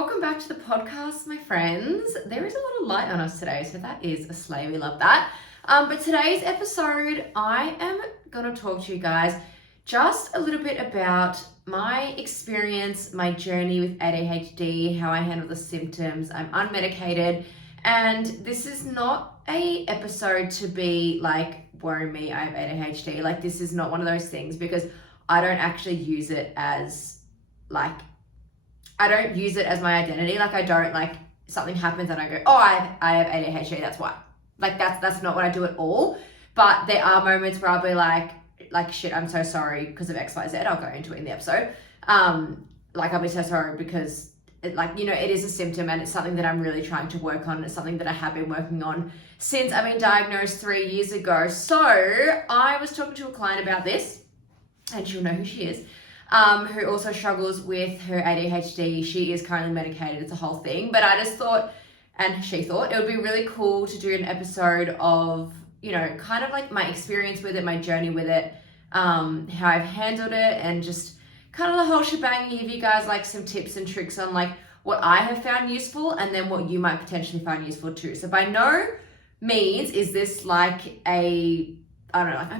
Welcome back to the podcast, my friends. There is a lot of light on us today, so that is a slay. We love that. But today's episode, I am going to talk to you guys just a little bit about my experience, my journey with ADHD, how I handle the symptoms. I'm unmedicated, and this is not a episode to be like, worry me, I have ADHD. Like, this is not one of those things because I don't actually use it as like, I don't use it as my identity. Like, I don't, like, something happens and I go, oh, I have ADHD, that's why. Like, that's not what I do at all. But there are moments where I'll be like, shit, I'm so sorry because of X, Y, Z. I'll go into it in the episode. Like, I'll be so sorry because, it is a symptom and it's something that I'm really trying to work on. It's something that I have been working on since I've been diagnosed 3 years ago. So I was talking to a client about this, and she'll know who she is. Who also struggles with her ADHD. She is currently medicated. It's a whole thing. But I just thought, and she thought, it would be really cool to do an episode of, kind of like my experience with it, my journey with it, how I've handled it, and just kind of the whole shebang. Give you guys like some tips and tricks on like what I have found useful and then what you might potentially find useful too. So by no means is this like I'm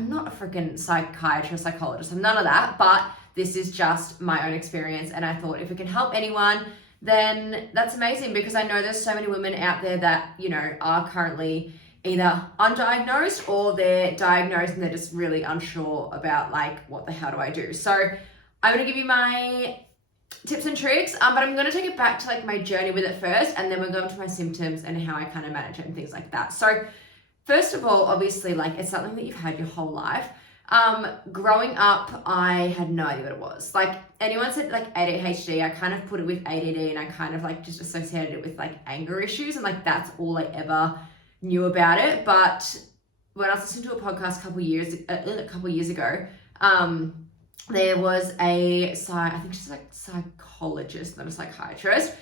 not a freaking psychiatrist, psychologist. I'm none of that, but this is just my own experience, and I thought if it can help anyone, then that's amazing, because I know there's so many women out there that, are currently either undiagnosed or they're diagnosed and they're just really unsure about like, what the hell do I do? So I'm going to give you my tips and tricks, but I'm going to take it back to like my journey with it first, and then we'll go into my symptoms and how I kind of manage it and things like that. So first of all, obviously, like, it's something that you've had your whole life. Growing up, I had no idea what it was. Like, anyone said like ADHD, I kind of put it with ADD, and I kind of like just associated it with like anger issues, and like that's all I ever knew about it. But when I was listening to a podcast a couple years ago, there was I think she's like psychologist, not a psychiatrist.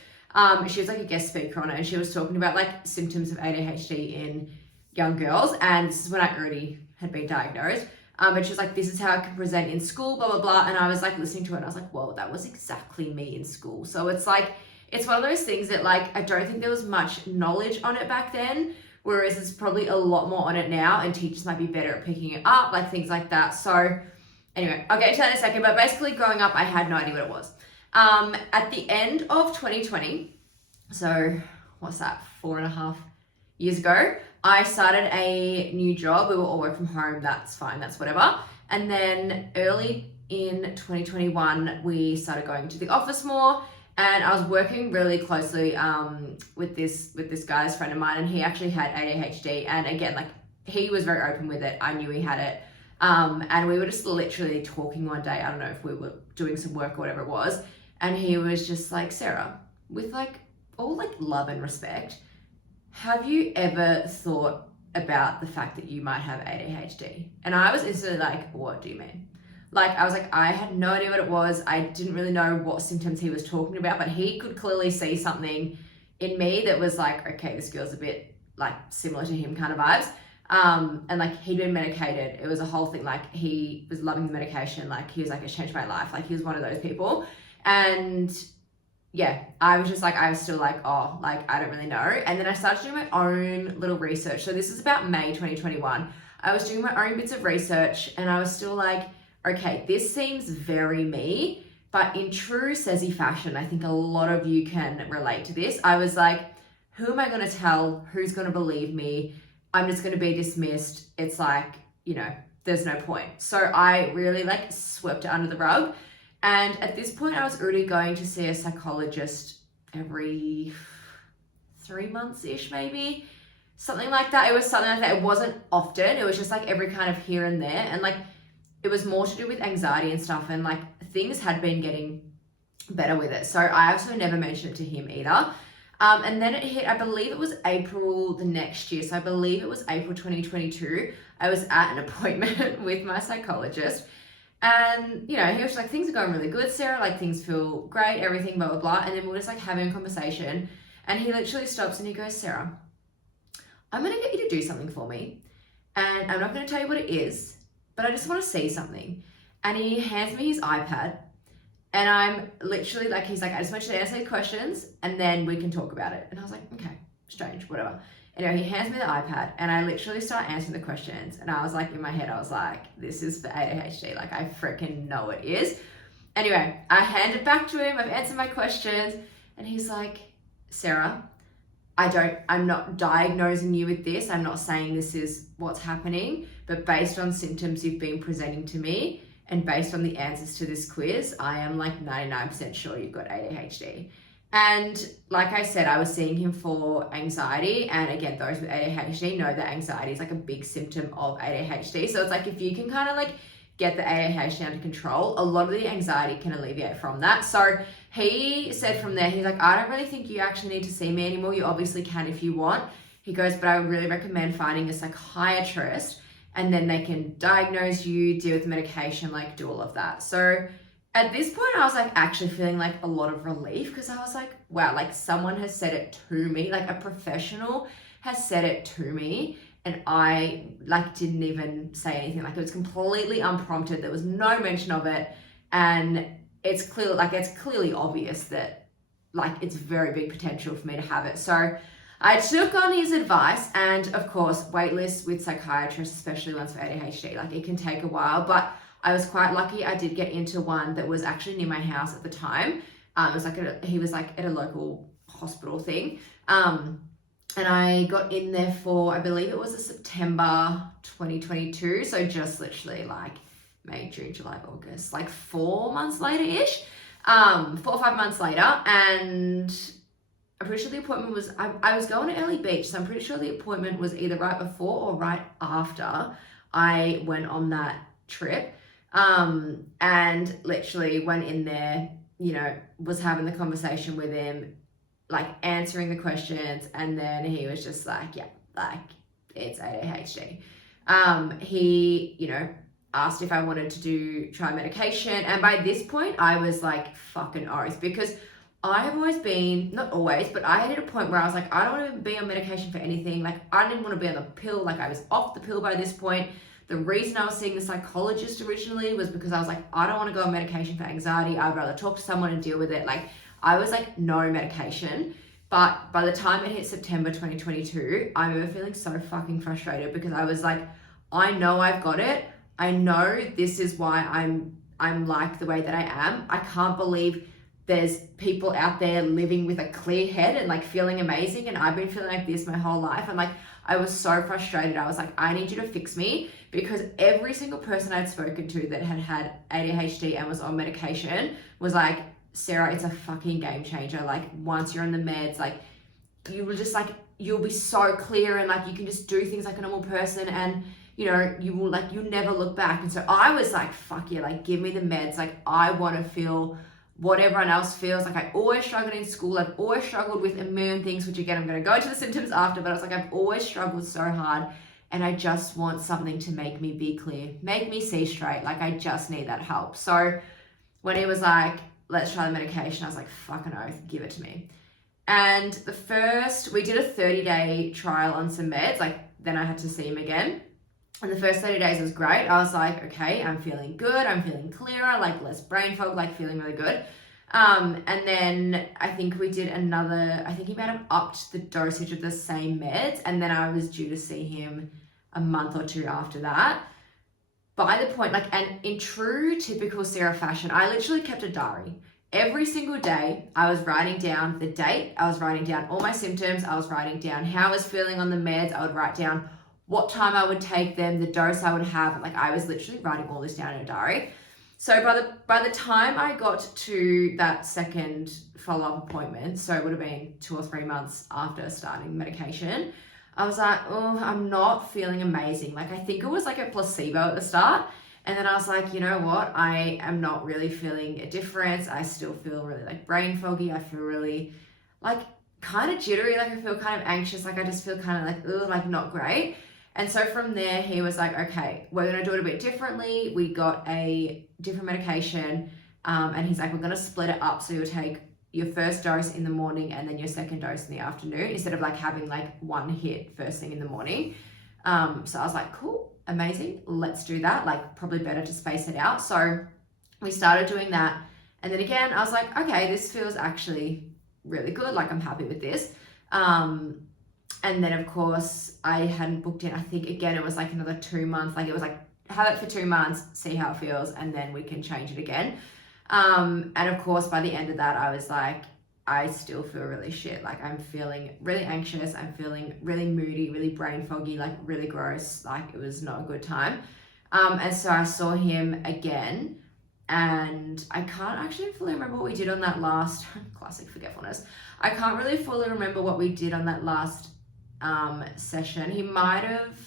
She was like a guest speaker on it, and she was talking about like symptoms of ADHD in young girls, and this is when I already had been diagnosed. But she was like, this is how it can present in school, blah, blah, blah. And I was like listening to it and I was like, whoa, that was exactly me in school. So it's like, it's one of those things that like, I don't think there was much knowledge on it back then, whereas there's probably a lot more on it now, and teachers might be better at picking it up, like things like that. So anyway, I'll get into that in a second, but basically growing up, I had no idea what it was. At the end of 2020, so what's that, 4.5 years ago, I started a new job. We were all work from home. That's fine. That's whatever. And then early in 2021, we started going to the office more, and I was working really closely with this guy's friend of mine, and he actually had ADHD. And again, like, he was very open with it. I knew he had it. And we were just literally talking one day. I don't know if we were doing some work or whatever it was. And he was just like, Sarah, with like all like love and respect, have you ever thought about the fact that you might have ADHD? And I was instantly like, what do you mean? Like, I was like, I had no idea what it was. I didn't really know what symptoms he was talking about, but he could clearly see something in me that was like, okay, this girl's a bit like similar to him kind of vibes. And like, he'd been medicated. It was a whole thing. Like, he was loving the medication. Like, he was like, it's changed my life. Like, he was one of those people. And yeah, I was just like, I was still like, oh, like, I don't really know. And then I started doing my own little research. So this is about May 2021. I was doing my own bits of research, and I was still like, okay, this seems very me, but in true Sezzy fashion, I think a lot of you can relate to this. I was like, who am I going to tell? Who's going to believe me? I'm just going to be dismissed. It's like, there's no point. So I really like swept it under the rug. And at this point, I was already going to see a psychologist every 3 months-ish, maybe. Something like that. It was something like that. It wasn't often. It was just like every kind of here and there. And like, it was more to do with anxiety and stuff. And like, things had been getting better with it. So I also never mentioned it to him either. And then it hit, I believe it was April the next year. So I believe it was April 2022. I was at an appointment with my psychologist. And, he was like, things are going really good, Sarah. Like, things feel great, everything, blah, blah, blah. And then we were just like having a conversation. And he literally stops and he goes, Sarah, I'm going to get you to do something for me. And I'm not going to tell you what it is, but I just want to see something. And he hands me his iPad. And I'm literally like, he's like, I just want you to answer these questions and then we can talk about it. And I was like, okay, strange, whatever. Anyway, he hands me the iPad and I literally start answering the questions. And I was like, in my head, I was like, this is for ADHD. Like, I freaking know it is. Anyway, I hand it back to him. I've answered my questions. And he's like, Sarah, I'm not diagnosing you with this. I'm not saying this is what's happening, but based on symptoms you've been presenting to me and based on the answers to this quiz, I am like 99% sure you've got ADHD. And like I said, I was seeing him for anxiety. And again, those with ADHD know that anxiety is like a big symptom of ADHD. So it's like, if you can kind of like get the ADHD under control, a lot of the anxiety can alleviate from that. So he said from there, he's like, I don't really think you actually need to see me anymore. You obviously can if you want. He goes, but I would really recommend finding a psychiatrist and then they can diagnose you, deal with medication, like do all of that. So at this point, I was like actually feeling like a lot of relief because I was like, wow, like someone has said it to me, like a professional has said it to me. And I like didn't even say anything. Like, it was completely unprompted. There was no mention of it. And it's clearly obvious that like it's very big potential for me to have it. So I took on his advice, and of course, wait lists with psychiatrists, especially ones for ADHD, like it can take a while, but I was quite lucky. I did get into one that was actually near my house at the time. It was like he was like at a local hospital thing. And I got in there for, I believe it was a September 2022. So just literally like May, June, July, August, like 4 months later-ish, 4 or 5 months later. And I'm pretty sure the appointment was, I was going to Early Beach. So I'm pretty sure the appointment was either right before or right after I went on that trip. And literally went in there, you know, was having the conversation with him, like answering the questions, and then he was just like, yeah, like it's ADHD. He, you know, asked if I wanted to try medication, and by this point I was like fucking oath, because I have always been, not always, but I had a point where I was like, I don't want to be on medication for anything. Like, I didn't want to be on the pill. Like, I was off the pill by this point. The reason I was seeing the psychologist originally was because I was like, I don't want to go on medication for anxiety. I'd rather talk to someone and deal with it. Like, I was like, no medication. But by the time it hit September 2022, I remember feeling so fucking frustrated because I was like, I know I've got it. I know this is why I'm like the way that I am. I can't believe there's people out there living with a clear head and like feeling amazing. And I've been feeling like this my whole life. And like, I was so frustrated. I was like, I need you to fix me, because every single person I'd spoken to that had ADHD and was on medication was like, Sarah, it's a fucking game changer. Like, once you're on the meds, like you will just like, you'll be so clear and like you can just do things like a normal person, and you know, you'll never look back. And so I was like, fuck yeah, like give me the meds. Like, I want to feel what everyone else feels. Like, I always struggled in school. I've always struggled with a million things, which again, I'm going to go into the symptoms after, but I was like, I've always struggled so hard, and I just want something to make me be clear, make me see straight. Like, I just need that help. So when he was like, let's try the medication, I was like, fucking oath, give it to me. And we did a 30-day trial on some meds. Like, then I had to see him again. And the first 30 days was great. I was like, okay, I'm feeling good. I'm feeling clearer, like less brain fog, like feeling really good. And then I think we did I think he might have upped the dosage of the same meds. And then I was due to see him a month or two after that. By the point, like, and in true typical Sarah fashion, I literally kept a diary. Every single day, I was writing down the date. I was writing down all my symptoms. I was writing down how I was feeling on the meds. I would write down what time I would take them, the dose I would have. Like, I was literally writing all this down in a diary. So by the time I got to that second follow-up appointment, so it would have been 2 or 3 months after starting medication, I was like, oh, I'm not feeling amazing. Like, I think it was like a placebo at the start. And then I was like, you know what? I am not really feeling a difference. I still feel really like brain foggy. I feel really like kind of jittery. Like, I feel kind of anxious. Like, I just feel kind of like, ugh, like not great. And so from there, he was like, okay, we're going to do it a bit differently. We got a different medication. And he's like, we're going to split it up. So you'll take your first dose in the morning and then your second dose in the afternoon, instead of like having like one hit first thing in the morning. So I was like, cool, amazing. Let's do that. Like, probably better to space it out. So we started doing that. And then again, I was like, okay, this feels actually really good. Like, I'm happy with this. And then of course I hadn't booked in, I think again, it was like another 2 months. Like it was like, have it for 2 months, see how it feels, and then we can change it again. And of course, by the end of that, I was like, I still feel really shit. Like I'm feeling really anxious. I'm feeling really moody, really brain foggy, like really gross. Like it was not a good time. And so I saw him again, and I can't actually fully remember what we did on that last, classic forgetfulness. I can't really fully remember what we did on that last session. He might have,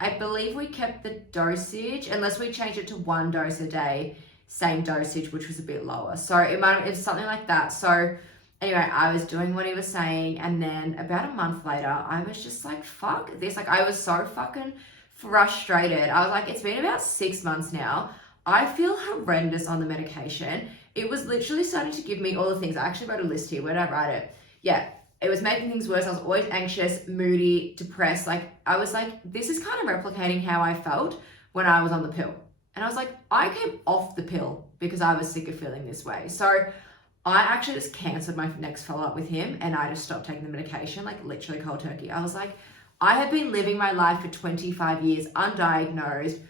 I believe we kept the dosage, unless we changed it to 1 dose a day, same dosage, which was a bit lower. So it's something like that. So anyway, I was doing what he was saying, and then about a month later, I was just like, fuck this. Like I was so fucking frustrated. I was like, it's been about 6 months now. I feel horrendous on the medication. It was literally starting to give me all the things. I actually wrote a list here. Where did I write it? Yeah, it was making things worse. I was always anxious, moody, depressed. Like I was like, this is kind of replicating how I felt when I was on the pill. And I was like, I came off the pill because I was sick of feeling this way. So I actually just canceled my next follow-up with him, and I just stopped taking the medication, like literally cold turkey. I was like, I have been living my life for 25 years undiagnosed,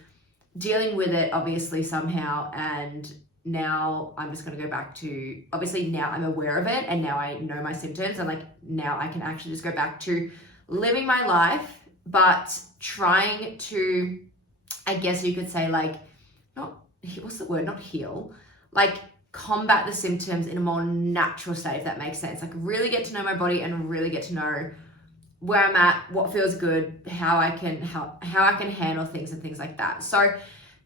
dealing with it obviously somehow, and now I'm just going to go back to, obviously now I'm aware of it and now I know my symptoms, and like now I can actually just go back to living my life, but trying to, I guess you could say, like, what's the word, not heal, like combat the symptoms in a more natural state, if that makes sense. Like really get to know my body and really get to know where I'm at, what feels good, how I can handle things and things like that. So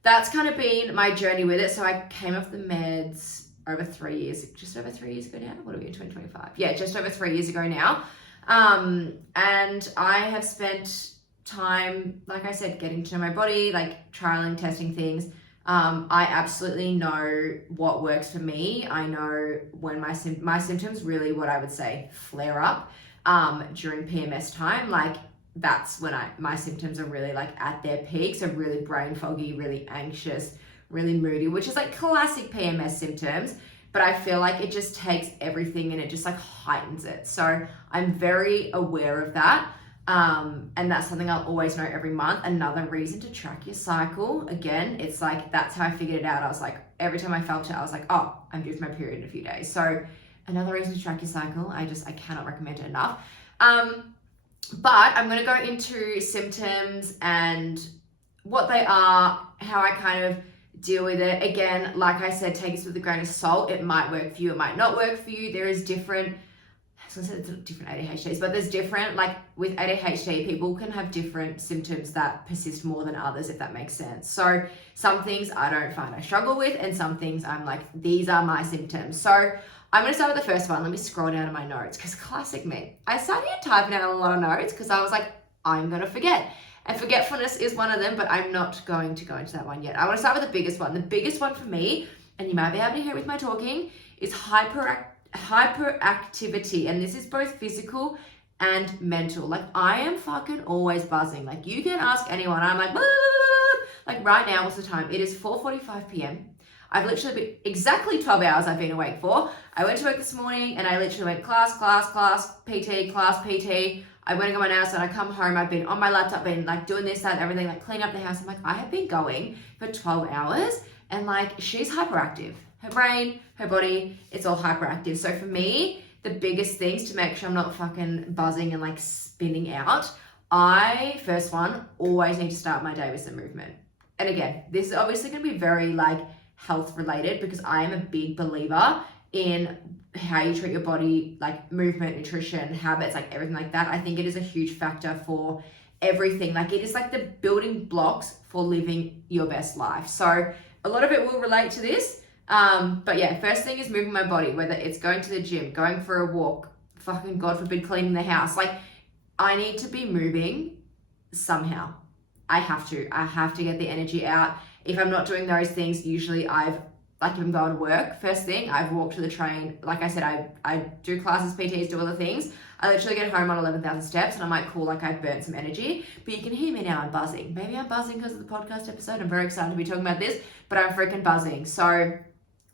that's kind of been my journey with it. So I came off the meds over 3 years, just over 3 years ago now. What are we in 2025? Yeah, just over 3 years ago now. And I have spent time, like I said, getting to know my body, like trialing, testing things. I absolutely know what works for me. I know when my symptoms really, what I would say, flare up during PMS time. Like that's when my symptoms are really like at their peak. So really brain foggy, really anxious, really moody, which is like classic PMS symptoms. But I feel like it just takes everything and it just like heightens it. So I'm very aware of that. And that's something I'll always know every month. Another reason to track your cycle. Again, it's like, that's how I figured it out. I was like, every time I felt it, I was like, oh, I'm due for my period in a few days. So another reason to track your cycle. I cannot recommend it enough. But I'm going to go into symptoms and what they are, how I kind of deal with it. Again, like I said, take this with a grain of salt. It might work for you. It might not work for you. There is different, so I said it's different ADHDs, but there's different, like with ADHD, people can have different symptoms that persist more than others, if that makes sense. So some things I don't find I struggle with, and some things I'm like, these are my symptoms. So I'm going to start with the first one. Let me scroll down to my notes, because classic me. I started typing out a lot of notes because I was like, I'm going to forget. And forgetfulness is one of them, but I'm not going to go into that one yet. I want to start with the biggest one. The biggest one for me, and you might be able to hear it with my talking, is hyperactivity. And this is both physical and mental. Like I am fucking always buzzing. Like you can ask anyone. I'm like, like right now, what's the time? It is 4:45 p.m. I've literally been exactly 12 hours I've been awake for. I went to work this morning and I literally went class, PT. I went and got my nails done. I come home. I've been on my laptop, been like doing this, that, and everything, like cleaning up the house. I'm like, I have been going for 12 hours and like she's hyperactive. Her brain, her body, it's all hyperactive. So for me, the biggest things to make sure I'm not fucking buzzing and like spinning out, first one, always need to start my day with some movement. And again, this is obviously going to be very like health related, because I am a big believer in how you treat your body, like movement, nutrition, habits, like everything like that. I think it is a huge factor for everything. Like it is like the building blocks for living your best life. So a lot of it will relate to this. But yeah, first thing is moving my body, whether it's going to the gym, going for a walk, fucking God forbid, cleaning the house. Like I need to be moving somehow. I have to get the energy out. If I'm not doing those things, usually if I'm going to work, first thing, I've walked to the train. Like I said, I do classes, PTs, do other things. I literally get home on 11,000 steps and I'm like, cool, like I've burnt some energy. But you can hear me now, I'm buzzing. Maybe I'm buzzing because of the podcast episode. I'm very excited to be talking about this, but I'm freaking buzzing. So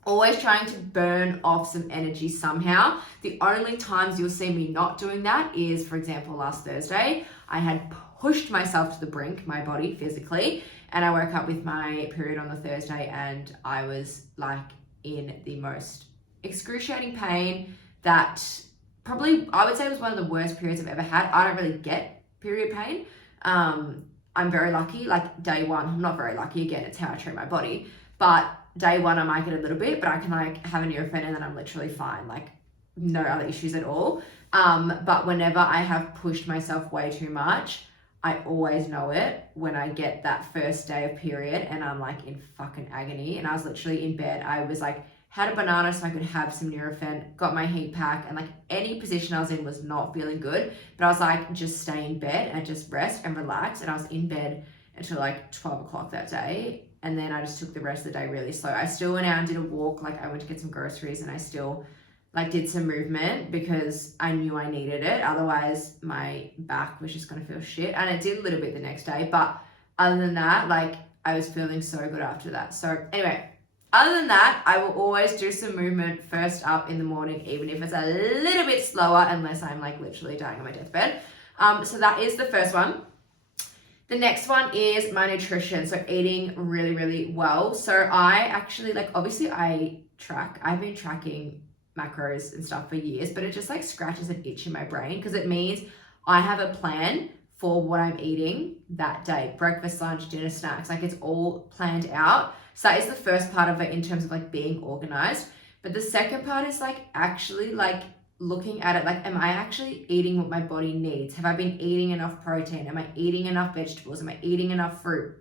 always trying to burn off some energy somehow. The only times you'll see me not doing that is, for example, last Thursday, I had pushed myself to the brink, my body physically, and I woke up with my period on the Thursday and I was like in the most excruciating pain that probably, I would say, was one of the worst periods I've ever had. I don't really get period pain. I'm very lucky, like day one, I'm not very lucky, again, it's how I treat my body, but day one I might get a little bit, but I can like have a Nurofen and then I'm literally fine, like no other issues at all. But whenever I have pushed myself way too much, I always know it when I get that first day of period and I'm like in fucking agony. And I was literally in bed, I was like, had a banana so I could have some Nurofen, got my heat pack, and like any position I was in was not feeling good. But I was like, just stay in bed and just rest and relax. And I was in bed until like 12 o'clock that day. And then I just took the rest of the day really slow. I still went out and did a walk. Like I went to get some groceries and I still like did some movement because I knew I needed it. Otherwise my back was just going to feel shit. And it did a little bit the next day. But other than that, like I was feeling so good after that. So anyway, other than that, I will always do some movement first up in the morning, even if it's a little bit slower, unless I'm like literally dying on my deathbed. So that is the first one. The next one is my nutrition. So eating really, really well. So I actually like, obviously I've been tracking macros and stuff for years, but it just like scratches an itch in my brain because it means I have a plan for what I'm eating that day. Breakfast, lunch, dinner, snacks, like it's all planned out. So that is the first part of it in terms of like being organized. But the second part is like actually like looking at it, like, am I actually eating what my body needs? Have I been eating enough protein? Am I eating enough vegetables? Am I eating enough fruit?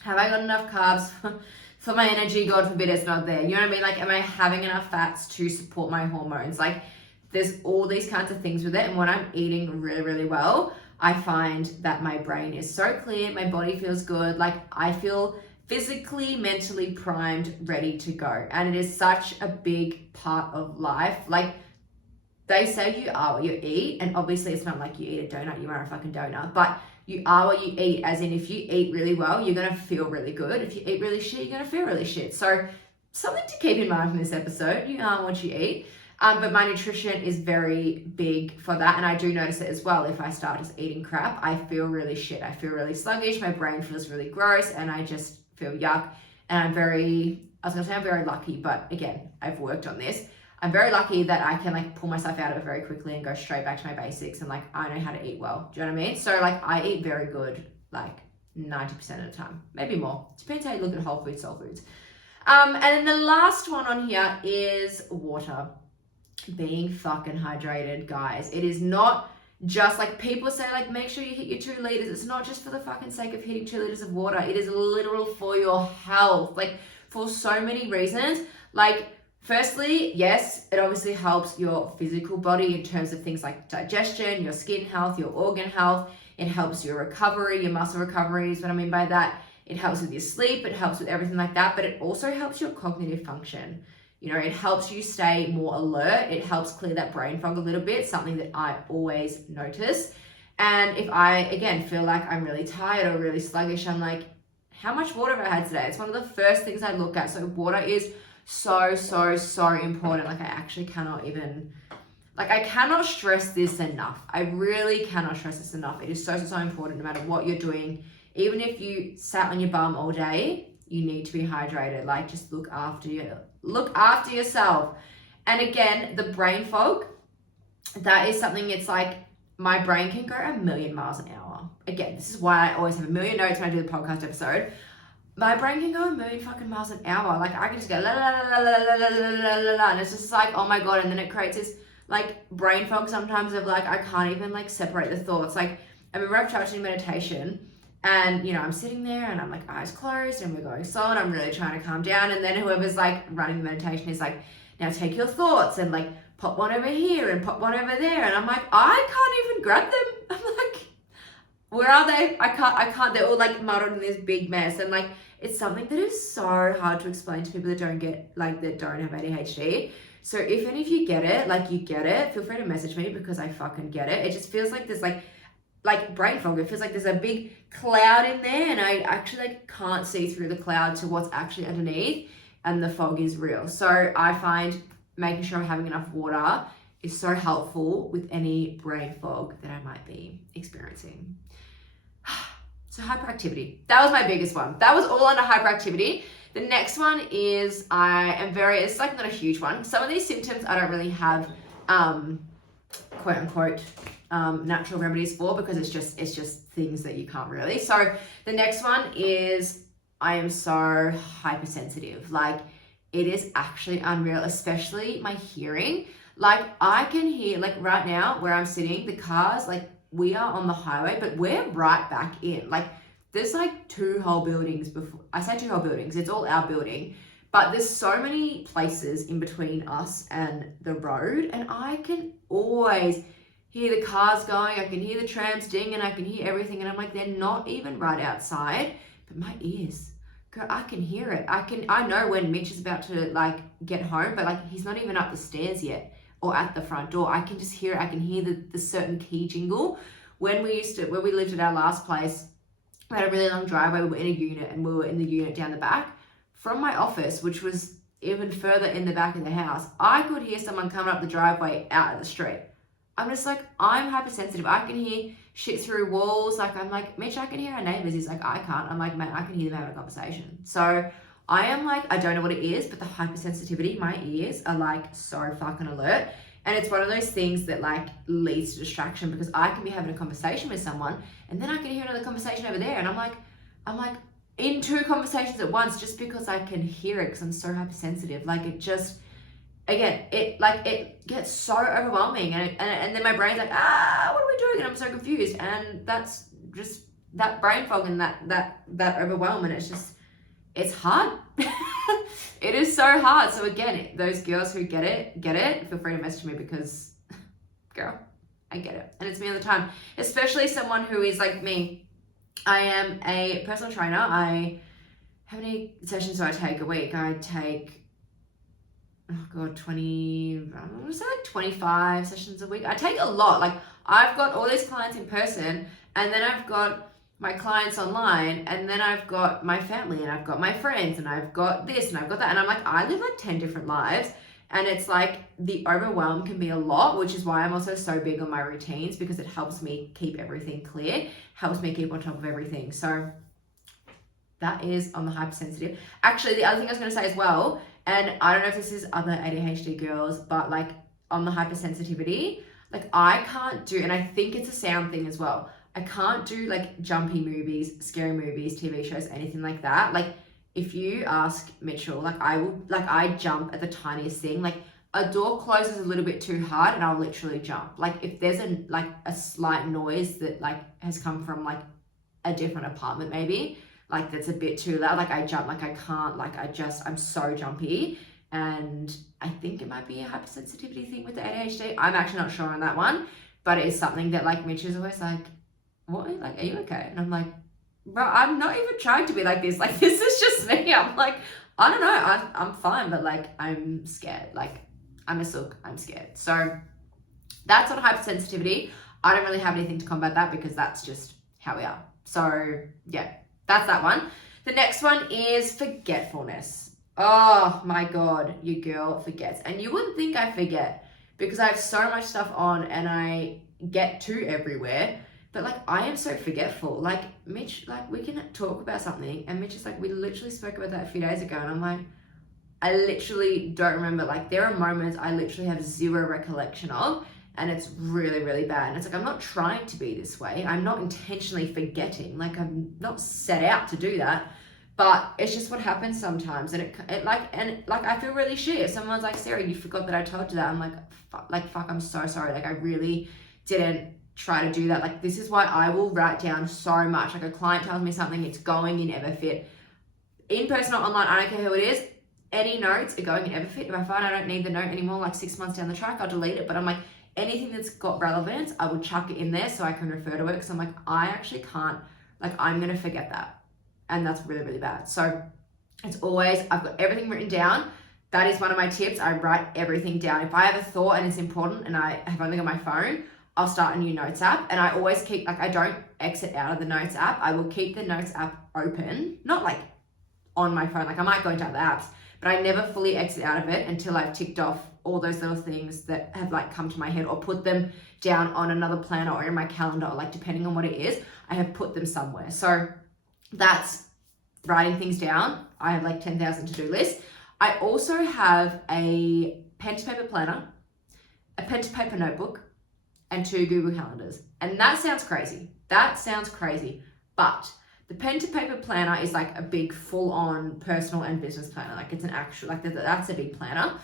Have I got enough carbs for my energy? God forbid it's not there. You know what I mean? Like, am I having enough fats to support my hormones? Like, there's all these kinds of things with it. And when I'm eating really, really well, I find that my brain is so clear, my body feels good. Like, I feel physically, mentally primed, ready to go. And it is such a big part of life. Like, they say you are what you eat, and obviously it's not like you eat a donut, you are a fucking donut, but you are what you eat, as in if you eat really well, you're gonna feel really good. If you eat really shit, you're gonna feel really shit. So something to keep in mind from this episode, you are what you eat. But my nutrition is very big for that, and I do notice it as well. If I start just eating crap, I feel really shit. I feel really sluggish, my brain feels really gross, and I just feel yuck. And I'm very lucky, but again, I've worked on this. I'm very lucky that I can like pull myself out of it very quickly and go straight back to my basics, and like I know how to eat well. Do you know what I mean? So like I eat very good, like 90% of the time, maybe more. Depends how you look at whole foods, soul foods. And then the last one on here is water. Being fucking hydrated, guys. It is not just like people say, like make sure you hit your 2 liters. It's not just for the fucking sake of hitting 2 liters of water. It is literal for your health, like for so many reasons. Like, firstly, yes, it obviously helps your physical body in terms of things like digestion, your skin health, your organ health. It helps your recovery, your muscle recovery is what I mean by that. It helps with your sleep, it helps with everything like that, but it also helps your cognitive function. You know, it helps you stay more alert. It helps clear that brain fog a little bit, something that I always notice. And if I, again, feel like I'm really tired or really sluggish, I'm like, how much water have I had today? It's one of the first things I look at. So water is so important. Like I actually cannot even, like I cannot stress this enough. I really cannot stress this enough. It is so important no matter what you're doing. Even if you sat on your bum all day, you need to be hydrated. Like just look after yourself. And again, the brain fog, that is something, it's like my brain can go a million miles an hour. Again, this is why I always have a million notes when I do the podcast episode. My brain can go a million fucking miles an hour. Like I can just go la la la la la la la la la la, and it's just like, oh my God. And then it creates this like brain fog sometimes of like, I can't even like separate the thoughts. Like I remember I've tried to do meditation, and you know, I'm sitting there and I'm like eyes closed and we're going slow and I'm really trying to calm down. And then whoever's like running the meditation is like, now take your thoughts and like pop one over here and pop one over there. And I'm like, I can't even grab them. I'm like, where are they? I can't, they're all like muddled in this big mess. And like, it's something that is so hard to explain to people that don't have ADHD. So if any of you get it, like you get it, feel free to message me because I fucking get it. It just feels like there's like brain fog. It feels like there's a big cloud in there and I actually like can't see through the cloud to what's actually underneath. and the fog is real. So I find making sure I'm having enough water is so helpful with any brain fog that I might be experiencing. So hyperactivity, that was my biggest one. That was all under hyperactivity. The next one is it's like not a huge one. Some of these symptoms I don't really have quote unquote natural remedies for, because it's just things that you can't really. So the next one is I am so hypersensitive. Like, it is actually unreal, especially my hearing. Like, I can hear, like right now where I'm sitting, the cars, like we are on the highway, but we're right back in. Like, there's like 2 whole buildings before. I say 2 whole buildings, it's all our building, but there's so many places in between us and the road, and I can always hear the cars going, I can hear the trams ding, and I can hear everything, and I'm like, they're not even right outside, but my ears, girl, I can hear it. I know when Mitch is about to like get home, but like he's not even up the stairs yet or at the front door. I can just hear it. I can hear the certain key jingle. When we lived at our last place, we had a really long driveway, we were in a unit, and we were in the unit down the back. From my office, which was even further in the back of the house, I could hear someone coming up the driveway out of the street. I'm just like, I'm hypersensitive. I can hear shit through walls. Like, I'm like, Mitch, I can hear our neighbors. He's like, I can't. I'm like, mate, I can hear them having a conversation. So I am like, I don't know what it is, but the hypersensitivity, my ears are like so fucking alert. And it's one of those things that like leads to distraction, because I can be having a conversation with someone and then I can hear another conversation over there. And I'm like in 2 conversations at once, just because I can hear it, because I'm so hypersensitive. Like, it just, again, it gets so overwhelming, and then my brain's like, what are we doing? And I'm so confused. And that's just that brain fog and that overwhelm, and it's hard. It is so hard. So again, those girls who get it, feel free to message me, because girl, I get it. And it's me all the time, especially someone who is like me. I am a personal trainer. How many sessions do I take a week? I take, 20, I'm gonna say like 25 sessions a week. I take a lot. Like, I've got all these clients in person, and then I've got my clients online, and then I've got my family, and I've got my friends, and I've got this, and I've got that. And I'm like, I live like 10 different lives. And it's like the overwhelm can be a lot, which is why I'm also so big on my routines, because it helps me keep everything clear, helps me keep on top of everything. So that is on the hypersensitive. Actually, the other thing I was going to say as well, and I don't know if this is other ADHD girls, but like on the hypersensitivity, like I can't do, and I think it's a sound thing as well, I can't do like jumpy movies, scary movies, TV shows, anything like that. Like, if you ask Mitchell, like I jump at the tiniest thing. Like, a door closes a little bit too hard and I'll literally jump. Like, if there's a slight noise that like has come from like a different apartment maybe, like that's a bit too loud, like I jump, like I can't, like I'm so jumpy. And I think it might be a hypersensitivity thing with the ADHD. I'm actually not sure on that one, but it is something that like Mitch is always like, what, like, are you okay? And I'm like, bro, I'm not even trying to be like this. Like, this is just me. I'm like, I don't know. I'm fine, but like, I'm scared. Like, I'm a sook. I'm scared. So that's on hypersensitivity. I don't really have anything to combat that, because that's just how we are. So yeah, that's that one. The next one is forgetfulness. Oh my God, your girl forgets. And you wouldn't think I forget, because I have so much stuff on and I get to everywhere. But like, I am so forgetful. Like, Mitch, like, we can talk about something, and Mitch is like, we literally spoke about that a few days ago. And I'm like, I literally don't remember. Like, there are moments I literally have zero recollection of, and it's really, really bad. And it's like, I'm not trying to be this way. I'm not intentionally forgetting. Like, I'm not set out to do that, but it's just what happens sometimes. And I feel really shit. If someone's like, Sarah, you forgot that I told you that. I'm like, fuck, I'm so sorry. Like, I really didn't try to do that. Like, this is why I will write down so much. Like, a client tells me something, it's going in Everfit, in person or online, I don't care who it is, any notes are going in Everfit. If I find I don't need the note anymore, like 6 months down the track, I'll delete it. But I'm like, anything that's got relevance, I will chuck it in there so I can refer to it, because I'm like, I actually can't, like, I'm gonna forget that, and that's really, really bad. So it's always, I've got everything written down. That is one of my tips. I write everything down. If I have a thought and it's important and I have only got my phone, I'll start a new notes app, and I always keep, like, I don't exit out of the notes app. I will keep the notes app open, not like on my phone. Like, I might go into other apps, but I never fully exit out of it until I've ticked off all those little things that have like come to my head, or put them down on another planner or in my calendar, or like depending on what it is, I have put them somewhere. So that's writing things down. I have like 10,000 to-do lists. I also have a pen to paper planner, a pen to paper notebook, and 2 Google calendars. And that sounds crazy. But the pen to paper planner is like a big full on personal and business planner. Like it's an actual, like that's a big planner.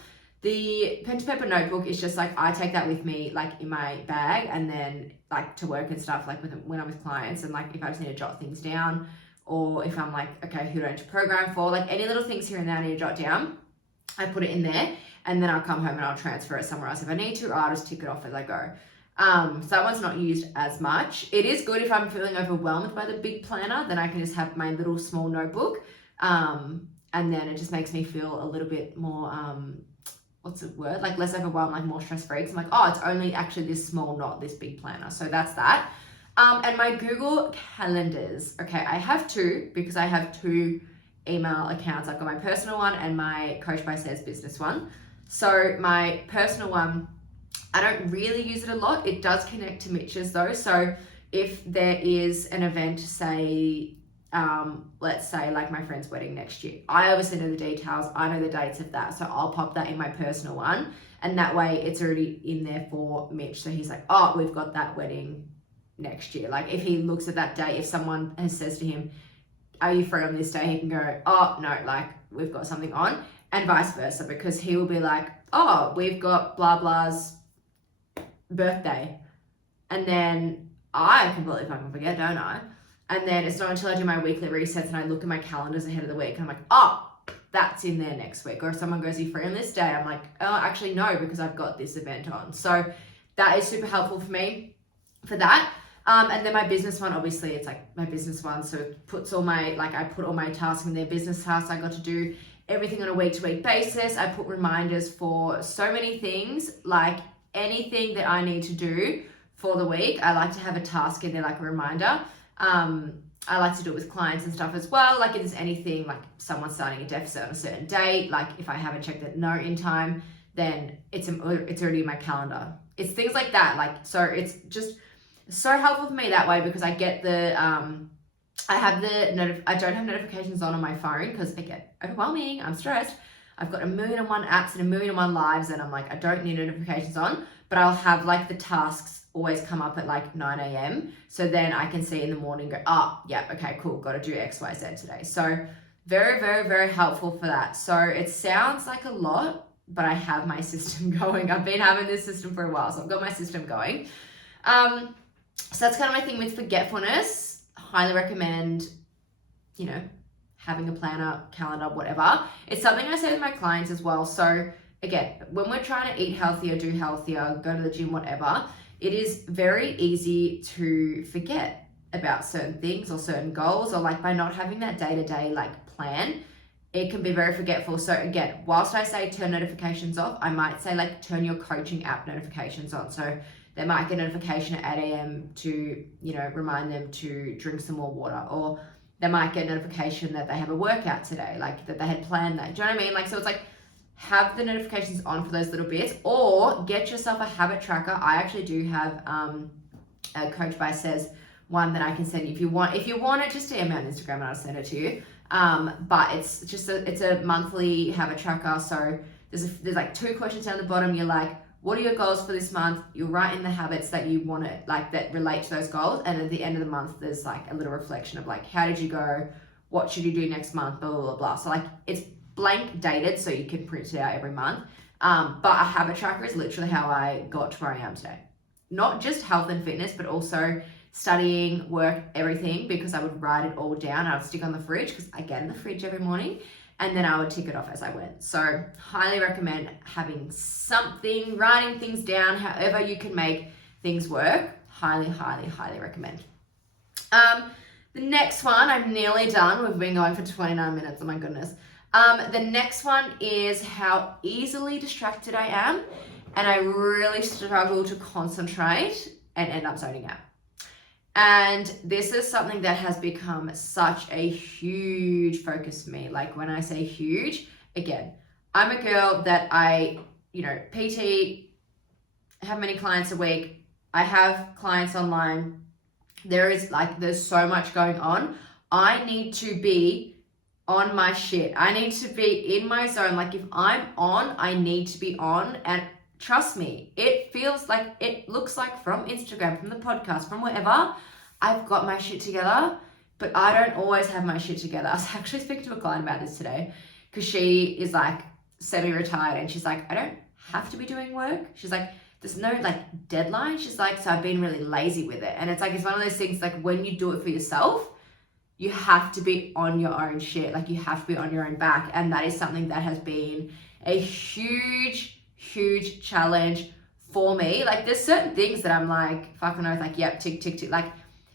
The pen to paper notebook is just like, I take that with me like in my bag, and then like to work and stuff, like when I'm with clients, and like if I just need to jot things down, or if I'm like, okay, who do I need to program for? Like any little things here and there I need to jot down, I put it in there, and then I'll come home and I'll transfer it somewhere else if I need to, or I'll just tick it off as I go. So that one's not used as much. It is good if I'm feeling overwhelmed by the big planner, then I can just have my little small notebook. And then it just makes me feel a little bit more, what's the word? Like less overwhelmed, like more stress-free. Because I'm like, oh, it's only actually this small, not this big planner. So that's that. And my Google calendars. Okay, I have 2 because I have 2 email accounts. I've got my personal one and my Coach by Says business one. So my personal one, I don't really use it a lot. It does connect to Mitch's though. So if there is an event, say, let's say like my friend's wedding next year, I obviously know the details. I know the dates of that. So I'll pop that in my personal one. And that way it's already in there for Mitch. So he's like, oh, we've got that wedding next year. Like if he looks at that date, if someone has says to him, are you free on this day? He can go, oh no, like we've got something on, and vice versa, because he will be like, oh, we've got blah blah's birthday, and then I completely fucking forget, don't I? And then it's not until I do my weekly resets and I look at my calendars ahead of the week and I'm like, oh, that's in there next week. Or if someone goes, are you free on this day? I'm like, oh, actually no, because I've got this event on. So that is super helpful for me for that. And then my business one, obviously it's like my business one. So it puts all my, like I put all my tasks in their business tasks. I got to do everything on a week-to-week basis. I put reminders for so many things, like anything that I need to do for the week. I like to have a task in there, like a reminder. I like to do it with clients and stuff as well. Like if there's anything, like someone starting a deficit on a certain date, like if I haven't checked that note in time, then it's already in my calendar. It's things like that. Like, so it's just so helpful for me that way, because I get the, I don't have notifications on my phone because they get overwhelming. I'm stressed. I've got 1,000,001 apps and 1,000,001 lives, and I'm like, I don't need notifications on, but I'll have like the tasks always come up at like 9 a.m. So then I can see in the morning, go, oh, yeah, okay, cool. Got to do X, Y, Z today. So very, very, very helpful for that. So it sounds like a lot, but I have my system going. I've been having this system for a while, so I've got my system going. So that's kind of my thing with forgetfulness. Highly recommend, you know, having a planner, calendar, whatever. It's something I say with my clients as well. So again, when we're trying to eat healthier, do healthier, go to the gym, whatever, it is very easy to forget about certain things or certain goals, or like by not having that day-to-day like plan, it can be very forgetful. So again, whilst I say turn notifications off, I might say like turn your coaching app notifications on. So they might get a notification at 8 a.m. to, you know, remind them to drink some more water, or they might get a notification that they have a workout today, like that they had planned that. Do you know what I mean? Like, so it's like, have the notifications on for those little bits, or get yourself a habit tracker. I actually do have a Coach by Says one that I can send you if you want. If you want it, just DM me on Instagram and I'll send it to you. But it's just it's a monthly habit tracker. So there's like 2 questions down the bottom. You're like, what are your goals for this month? You write in the habits that you want to, like, that relate to those goals. And at the end of the month, there's like a little reflection of like, how did you go? What should you do next month? Blah, blah, blah, blah. So like it's blank dated, so you can print it out every month. But a habit tracker is literally how I got to where I am today. Not just health and fitness, but also studying, work, everything, because I would write it all down. I would stick on the fridge, because I get in the fridge every morning, and then I would tick it off as I went. So highly recommend having something, writing things down, however you can make things work. Highly, highly, highly recommend. The next one, I'm nearly done. We've been going for 29 minutes, oh my goodness. The next one is how easily distracted I am, and I really struggle to concentrate and end up zoning out. And this is something that has become such a huge focus for me. Like when I say huge, again, I'm a girl that PT, have many clients a week. I have clients online. There's so much going on. I need to be on my shit. I need to be in my zone. Like if I'm on, I need to be on. And trust me, it looks like from Instagram, from the podcast, from wherever, I've got my shit together, but I don't always have my shit together. I was actually speaking to a client about this today because she is like semi-retired and she's like, I don't have to be doing work. She's like, there's no like deadline. She's like, so I've been really lazy with it. And it's like, it's one of those things, like when you do it for yourself, you have to be on your own shit. Like you have to be on your own back. And that is something that has been a huge, huge challenge for me. Like there's certain things that I'm like, fucking oath, like, yep, tick, tick, tick. Like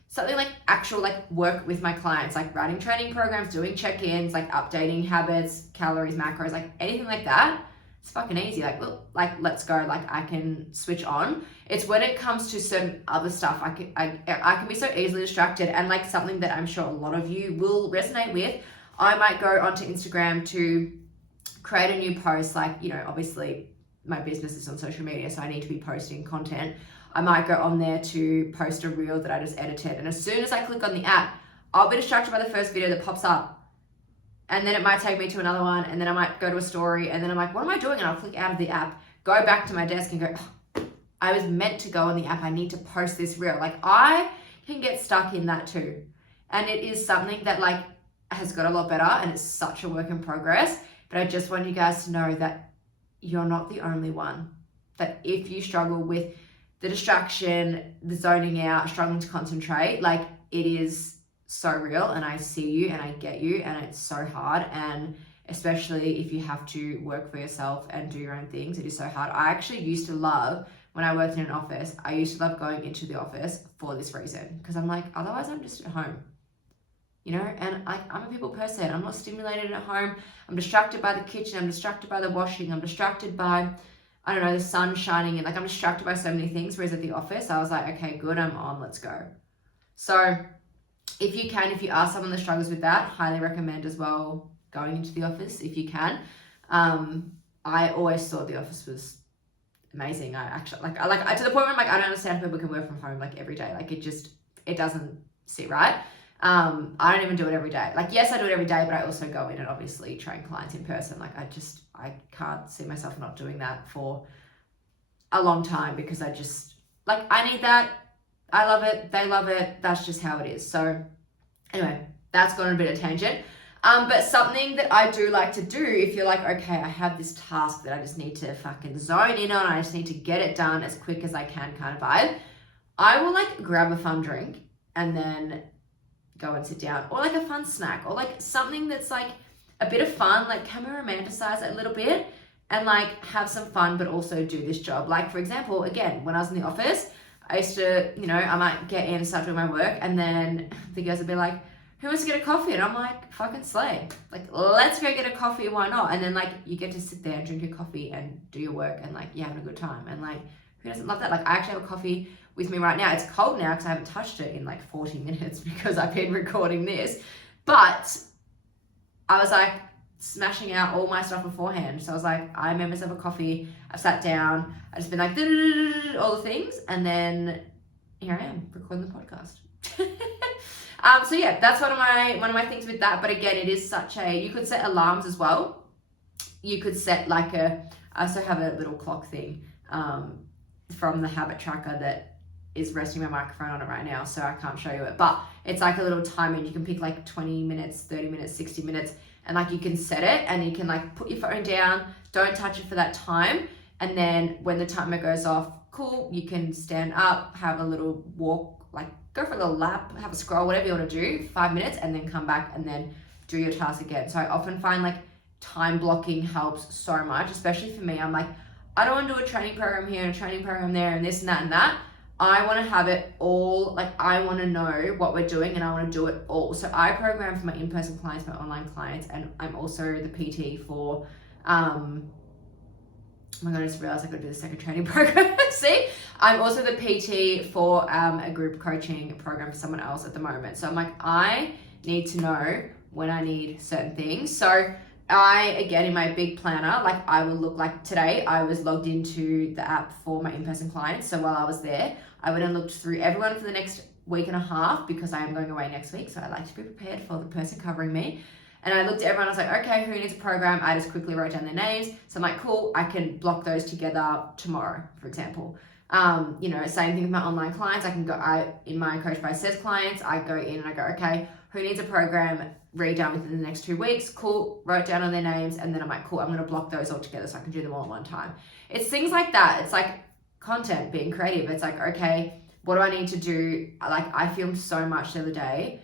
something like actual like work with my clients, like writing training programs, doing check-ins, like updating habits, calories, macros, like anything like that. It's fucking easy. Like, well, like, let's go. Like I can switch on. It's when it comes to certain other stuff, I can be so easily distracted, and like something that I'm sure a lot of you will resonate with. I might go onto Instagram to create a new post. Like, obviously my business is on social media, so I need to be posting content. I might go on there to post a reel that I just edited. And as soon as I click on the app, I'll be distracted by the first video that pops up. And then it might take me to another one, and then I might go to a story, and then I'm like, what am I doing? And I'll click out of the app, go back to my desk and go, oh, I was meant to go on the app. I need to post this reel. Like I can get stuck in that too. And it is something that like has got a lot better, and it's such a work in progress. But I just want you guys to know that you're not the only one. That if you struggle with the distraction, the zoning out, struggling to concentrate, like it is so real, and I see you and I get you, and it's so hard. And especially if you have to work for yourself and do your own things, it is so hard. I actually used to love, when I worked in an office, I used to love going into the office for this reason, because I'm like, otherwise I'm just at home, and I'm a people person. I'm not stimulated at home. I'm distracted by the kitchen, I'm distracted by the washing, I'm distracted by, I don't know, the sun shining, and like I'm distracted by so many things. Whereas at the office, I was like, okay, good, I'm on, let's go. So if you are someone that struggles with that, highly recommend as well going into the office if you can. I always thought the office was amazing. I actually to the point where I'm like, I don't understand how people can work from home like every day. Like it doesn't sit right. I don't even do it every day. Like, yes, I do it every day, but I also go in and obviously train clients in person. Like I can't see myself not doing that for a long time, because I need that. I love it. They love it. That's just how it is. So anyway, that's gone on a bit of tangent. But something that I do like to do, if you're like, okay, I have this task that I just need to fucking zone in on, I just need to get it done as quick as I can kind of vibe, I will like grab a fun drink and then go and sit down, or like a fun snack, or like something that's like a bit of fun. Like, can we romanticize it a little bit and like have some fun, but also do this job? Like, for example, again, when I was in the office, I used to, I might get in and start doing my work, and then the girls would be like, who wants to get a coffee? And I'm like, fucking slay. Like, let's go get a coffee, why not? And then like, you get to sit there and drink your coffee and do your work, and like, you're having a good time. And like, who doesn't love that? Like, I actually have a coffee with me right now. It's cold now because I haven't touched it in like 40 minutes because I've been recording this. But I was like smashing out all my stuff beforehand. So I was like, I made myself a coffee. I sat down. I just been like, all the things. And then here I am recording the podcast. So yeah, that's one of my things with that. But again, it is you could set alarms as well. You could set I also have a little clock thing from the habit tracker that is resting my microphone on it right now, so I can't show you it. But it's like a little timer, and you can pick like 20 minutes, 30 minutes, 60 minutes, and like you can set it, and you can like put your phone down, don't touch it for that time. And then when the timer goes off, cool, you can stand up, have a little walk, like go for a little lap, have a scroll, whatever you want to do, 5 minutes, and then come back and then do your task again. So I often find like time blocking helps so much, especially for me. I'm like, I don't want to do a training program here and a training program there and this and that and that. I want to have it all, like I want to know what we're doing, and I want to do it all. So I program for my in-person clients, my online clients, and I'm also the PT for, oh my God, I just realized I could do the second training program. See, I'm also the PT for a group coaching program for someone else at the moment. So I'm like, I need to know when I need certain things. So again, in my big planner, like I will look like today, I was logged into the app for my in-person clients. So while I was there, I went and looked through everyone for the next week and a half because I am going away next week. So I like to be prepared for the person covering me. And I looked at everyone, I was like, okay, who needs a program? I just quickly wrote down their names. So I'm like, cool, I can block those together tomorrow, for example. Same thing with my online clients. In my Coach by Says clients, I go in and I go, okay, who needs a program redone within the next 2 weeks? Cool, wrote down on their names. And then I'm like, cool, I'm going to block those all together so I can do them all at one time. It's things like that. It's like content, being creative. It's like, okay, what do I need to do? Like I filmed so much the other day.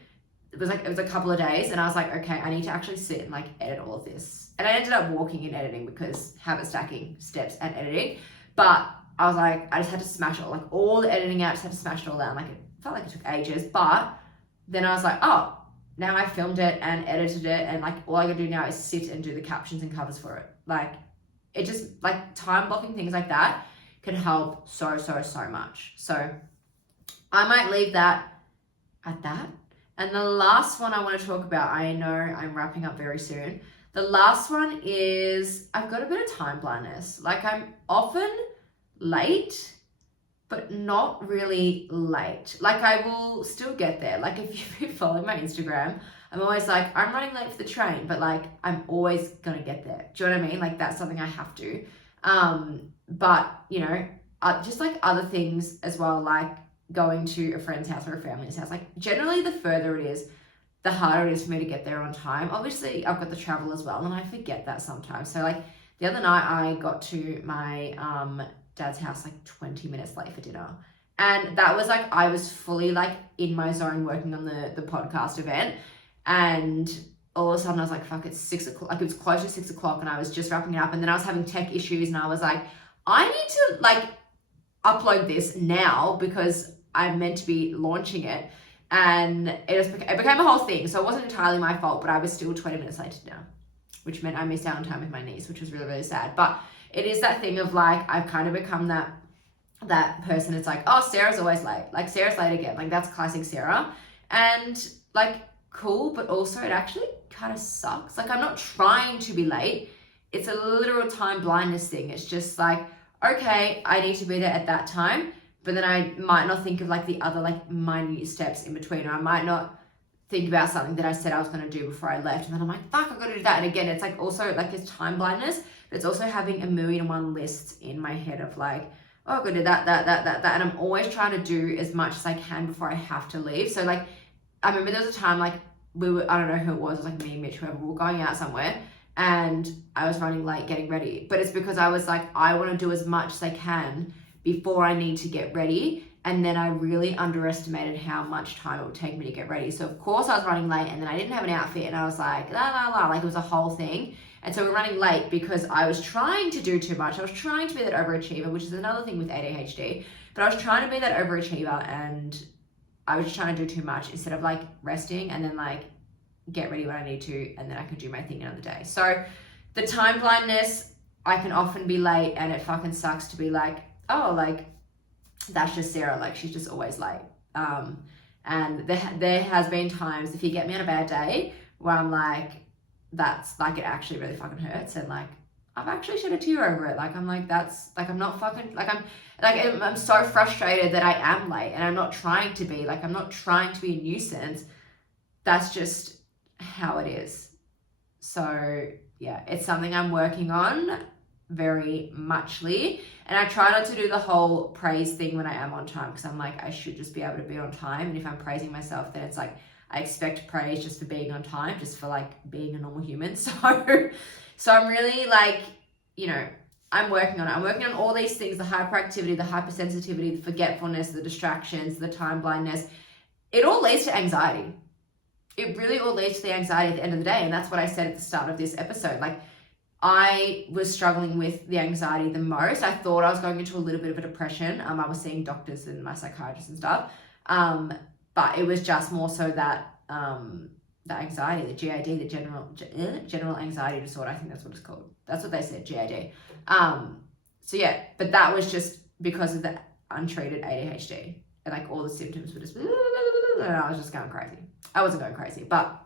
It was a couple of days and I was like, okay, I need to actually sit and like edit all of this. And I ended up walking and editing because habit stacking, steps and editing. But I was like, I just had to smash it all. Like all the editing apps had to smash it all down. Like it felt like it took ages. But then I was like, oh, now I filmed it and edited it. And like all I gotta do now is sit and do the captions and covers for it. Like it just like time blocking things like that can help so much. So I might leave that at that. And the last one I want to talk about, I know I'm wrapping up very soon. The last one is I've got a bit of time blindness. Like I'm often late, but not really late. Like I will still get there. Like if you've been following my Instagram, I'm always like, I'm running late for the train, but like I'm always gonna get there. Do you know what I mean? Like that's something I have to. But just like other things as well, like going to a friend's house or a family's house. Like generally the further it is, the harder it is for me to get there on time. Obviously I've got the travel as well and I forget that sometimes. So like the other night I got to my dad's house like 20 minutes late for dinner. And that was like, I was fully like in my zone working on the podcast event. And all of a sudden I was like, fuck, it's 6 o'clock. Like it was close to 6 o'clock and I was just wrapping it up. And then I was having tech issues and I was like, I need to like upload this now because I'm meant to be launching it. And it became a whole thing. So it wasn't entirely my fault, but I was still 20 minutes late to dinner, which meant I missed out on time with my niece, which was really, really sad. But it is that thing of like, I've kind of become that person. It's like, oh, Sarah's always late. Like Sarah's late again. Like that's classic Sarah. And like, cool, but also it actually kind of sucks. Like I'm not trying to be late. It's a literal time blindness thing. It's just like, okay, I need to be there at that time. But then I might not think of like the other like minute steps in between, or I might not think about something that I said I was going to do before I left. And then I'm like, fuck, I've got to do that. And again, it's like also like it's time blindness, but it's also having 1,000,001 lists in my head of like, oh, I've got to do that. And I'm always trying to do as much as I can before I have to leave. So like, I remember there was a time like I don't know who it was like me and Mitch, whoever, we were going out somewhere and I was running late getting ready. But it's because I was like, I want to do as much as I can before I need to get ready. And then I really underestimated how much time it would take me to get ready. So of course I was running late and then I didn't have an outfit and I was like, like it was a whole thing. And so we're running late because I was trying to do too much. I was trying to be that overachiever, which is another thing with ADHD, but I was trying to be that overachiever and I was just trying to do too much instead of like resting and then like get ready when I need to, and then I can do my thing another day. So the time blindness, I can often be late and it fucking sucks to be like, oh, like that's just Sarah, like she's just always late. And there has been times if you get me on a bad day where I'm like, that's like, it actually really fucking hurts. And like, I've actually shed a tear over it. Like, I'm like, that's like, I'm not fucking, like, I'm so frustrated that I am late and I'm not trying to be, like, I'm not trying to be a nuisance. That's just how it is. So yeah, it's something I'm working on very muchly. And I try not to do the whole praise thing when I am on time, because I'm like, I should just be able to be on time. And if I'm praising myself, then it's like, I expect praise just for being on time, just for like being a normal human. So I'm really like, I'm working on it. I'm working on all these things, the hyperactivity, the hypersensitivity, the forgetfulness, the distractions, the time blindness. It all leads to anxiety. It really all leads to the anxiety at the end of the day. And that's what I said at the start of this episode. Like, I was struggling with the anxiety the most. I thought I was going into a little bit of a depression. I was seeing doctors and my psychiatrist and stuff. But it was just more so that the anxiety, the GAD, the general anxiety disorder. I think that's what it's called. That's what they said, GAD. So yeah, but that was just because of the untreated ADHD. And like all the symptoms were just, and I was just going crazy. I wasn't going crazy, but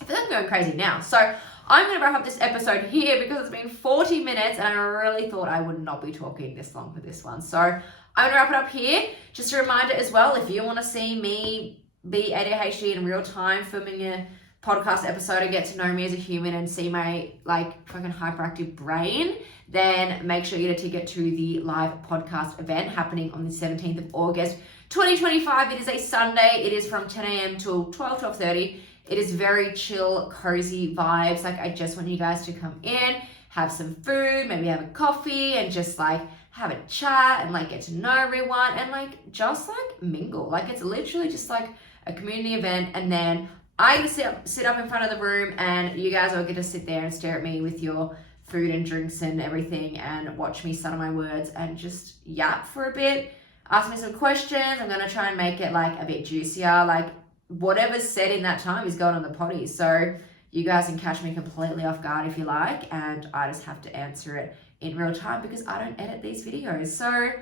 I feel like I'm going crazy now. So I'm going to wrap up this episode here because it's been 40 minutes and I really thought I would not be talking this long for this one. So I'm going to wrap it up here. Just a reminder as well, if you want to see me be ADHD in real time, filming a podcast episode and get to know me as a human and see my like fucking hyperactive brain, then make sure you get a ticket to the live podcast event happening on the 17th of August 2025. It is a Sunday. It is from 10 a.m. till 12:30. It is very chill, cozy vibes. Like, I just want you guys to come in, have some food, maybe have a coffee, and just like have a chat and like get to know everyone and like just like mingle. Like, it's literally just like a community event, and then I get to sit up in front of the room and you guys all get to sit there and stare at me with your food and drinks and everything and watch me stutter my words and just yap for a bit. Ask me some questions. I'm going to try and make it like a bit juicier. Like, whatever's said in that time is going on the potty. So you guys can catch me completely off guard if you like, and I just have to answer it in real time because I don't edit these videos. So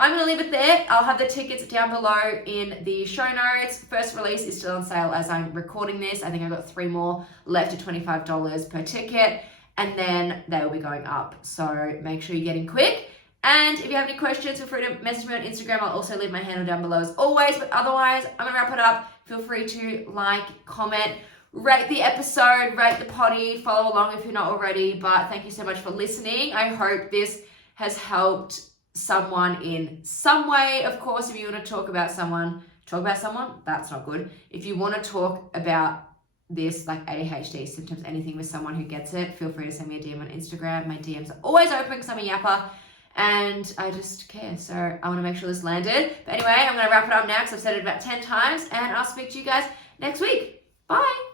I'm going to leave it there. I'll have the tickets down below in the show notes. First release is still on sale as I'm recording this. I think I've got 3 more left at $25 per ticket, and then they will be going up. So make sure you're getting quick. And if you have any questions, feel free to message me on Instagram. I'll also leave my handle down below as always. But otherwise, I'm going to wrap it up. Feel free to like, comment, rate the episode, rate the potty, follow along if you're not already. But thank you so much for listening. I hope this has helped someone in some way. Of course, if you want to talk about someone, that's not good. If you want to talk about this, like ADHD symptoms, anything with someone who gets it, feel free to send me a DM on Instagram. My DMs are always open because I'm a yapper and I just care. So I want to make sure this landed. But anyway, I'm going to wrap it up now because I've said it about 10 times, and I'll speak to you guys next week. Bye.